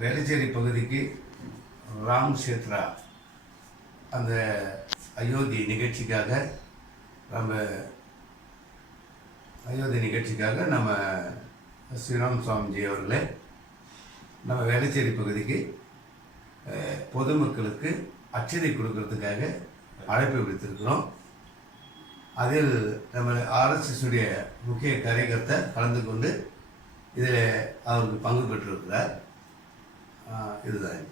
வேளச்சேரி பகுதிக்கு ராம் சேத்ரா அந்த அயோத்தி நிகழ்ச்சிக்காக நம்ம ஸ்ரீராம் சுவாமிஜி அவர்களே நம்ம வேளச்சேரி பகுதிக்கு பொதுமக்களுக்கு அச்சதை கொடுக்கறதுக்காக அழைப்பு விடுத்திருக்கிறோம். அதில் நம்ம ஆர்எஸ்எஸ்னுடைய முக்கிய காரியகர்த்தா கலந்து கொண்டு இதில் அவருக்கு பங்கு பெற்றிருக்கிறார். இதுதான்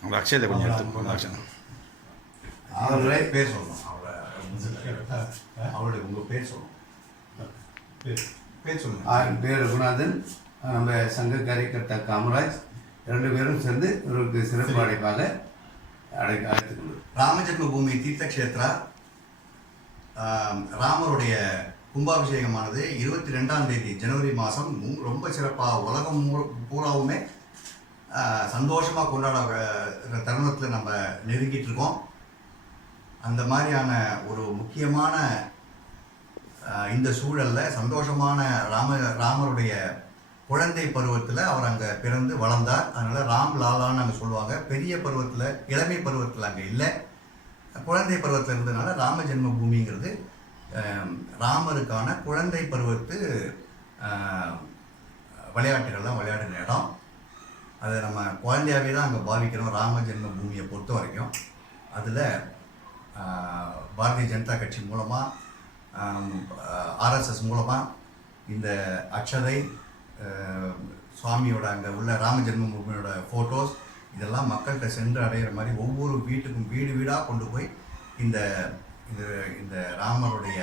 அவங்க அக்ஷயத்தை கொஞ்சம் எடுத்து அவர்களே பேர் சொல்லணும். அவருடைய உங்கள் பேர் சொல்லணும். பேர் சொல்லுங்கள். பேர் ரகுநாதன், நம்ம சங்க காரியகர்த்தா காமராஜ், 2 பேரும் சேர்ந்து இவருக்கு சிறப்பு அழைப்பாக அழைத்துக் கொள்ளும். ராமஜென்ம பூமி தீர்த்தக்ஷேத்ரா ராமருடைய கும்பாபிஷேகமானது 22ஆம் தேதி ஜனவரி மாதம் ரொம்ப சிறப்பாக உலகம் பூராவுமே சந்தோஷமாக கொண்டாட தருணத்தில் நம்ம நெருங்கிட்டு இருக்கோம். அந்த மாதிரியான ஒரு முக்கியமான இந்த சூழலில் சந்தோஷமான ராமருடைய குழந்தை பருவத்தில் அவர் அங்கே பிறந்து வளர்ந்தார். அதனால் ராம் லாலான்னு அங்கே சொல்லுவாங்க. பெரிய பருவத்தில், இளமை பருவத்தில் அங்கே இல்லை, குழந்தை பருவத்தில் இருந்ததுனால ராம ஜென்ம பூமிங்கிறது ராமருக்கான குழந்தை பருவத்து விளையாட்டுகள்லாம் விளையாடுற இடம். அதை நம்ம குழந்தையாகவே தான் அங்கே பாவிக்கிறோம் ராம ஜென்ம பூமியை பொறுத்த வரைக்கும். அதில் பாரதிய ஜனதா கட்சி மூலமாக, ஆர்எஸ்எஸ் மூலமாக இந்த அக்ஷதை, சுவாமியோட அங்கே உள்ள ராம ஜென்ம பூமியோட ஃபோட்டோஸ் இதெல்லாம் மக்கள்கிட்ட சென்று அடைகிற மாதிரி ஒவ்வொரு வீட்டுக்கும் வீடு வீடாக கொண்டு போய் இந்த இந்த ராமருடைய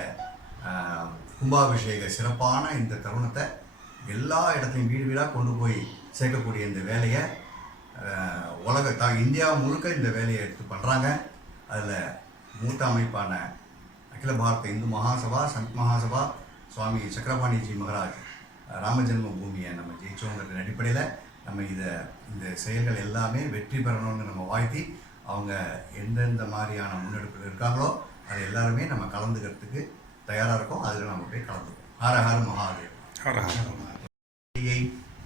கும்பாபிஷேக சிறப்பான இந்த தருணத்தை எல்லா இடத்துலையும் வீடு வீடாக கொண்டு போய் சேர்க்கக்கூடிய இந்த வேலையை இந்தியா முழுக்க இந்த வேலையை எடுத்து பண்ணுறாங்க. அதில் மூத்த அமைப்பான அகில பாரத இந்து மகாசபா, சந்த் மகாசபா, சுவாமி சக்கரபாணிஜி மகாராஜ் ராமஜென்ம பூமியை நம்ம ஜெயிச்சோங்கிற அடிப்படையில் நம்ம இந்த செயல்கள் எல்லாமே வெற்றி பெறணும்னு நம்ம வாழ்த்தி, அவங்க எந்தெந்த மாதிரியான முன்னெடுப்பில் இருக்காங்களோ அதை எல்லாருமே நம்ம கலந்துக்கிறதுக்கு தயாராக இருக்கோம். அதில் நம்ம போய் கலந்துக்கோம். ஹர ஹர மகாதேவ்.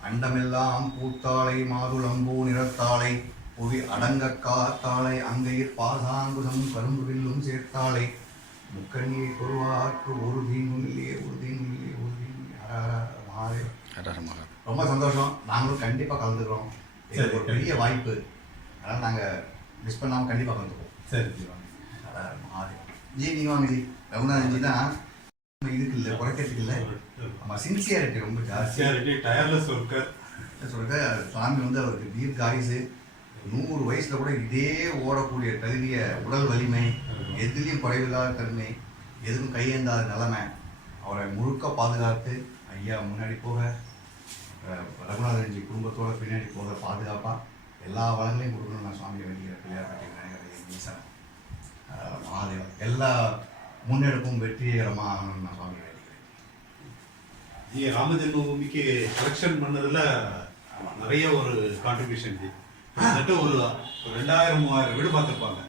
அண்டமெல்லாம் பூத்தாளை மாதுளம்பூ நிறத்தாளை புவி அடங்க காத்தாளை அங்கையில் பாசாங்குசம் கரும்புவில்லும் சேர்த்தாளை முக்கண்ணியை கொருவாற்று ஒரு தீங்கும் இல்லையே, ஒரு தீங்கும் இல்லையே, ஒரு தீங்கும் இல்லையே. ஹர ஹர மகாதேவ். ரொம்ப சந்தோஷம். நாங்களும் கண்டிப்பாக கலந்துக்கிறோம். இது ஒரு பெரிய வாய்ப்பு. அதனால் நாங்கள் மிஸ் பண்ணாமல் கண்டிப்பாக கலந்துக்குவோம். சரி மகாதேவ் ஜி. நீங்கள் வாங்க ஜி. ரகுநாதன் ஜி தான் இதுக்கு இல்லை, குறைக்கிறதுக்கு இல்லை. ஆமாம், சின்சியாரிட்டி ரொம்ப ஜாஸ்தியாரிட்டி, டயர்லெஸ் ஒர்க்கர். சுவாமி அவருக்கு தீர்க்காயுசு, 100 வயசில் கூட இதே ஓடக்கூடிய தகுதிய உடல் வலிமை, எதுலேயும் குறைவில்லாத தன்மை, எதுவும் கையேந்தாத நிலைமை, அவரை முழுக்க பாதுகாத்து ஐயா முன்னாடி போக, ரகுநாதன்ஜி குடும்பத்தோடு பின்னாடி போக பாதுகாப்பாக எல்லா வளங்களையும் கொடுக்கணும்னு நான் சுவாமியை வேண்டிய பிள்ளையார் ஈசன் மகாதேவன் எல்லா முன்னெடுப்பும் வெற்றிகரமாக ஆகணும்னு நான் சுவாமியை வேண்டிக்கிறேன். ராமஜென்ம பூமிக்கு கலெக்ஷன் பண்ணதில் நிறைய ஒரு கான்ட்ரிபியூஷன் கிட்டத்தட்ட ஒரு 2000-3000 வீடு பார்த்துருப்பாங்க.